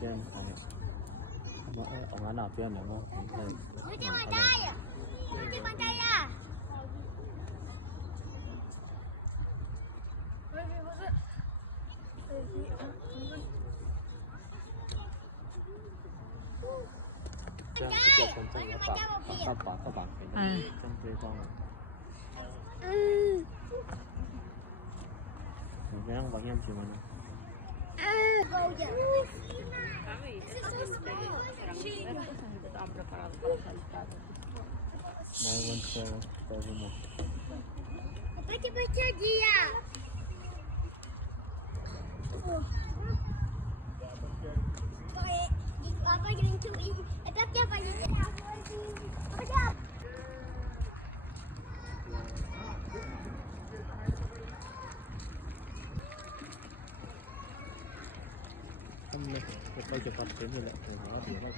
边看的，我们那边的嘛，你地方在呀？你地方在呀？不是。这样比较真正的把给的，真对方。你这样玩样子吗？高点。Baca dia. Apa yang cuci? Tapi apa yang apa dia? Không, phải chụp hình cái này là để nó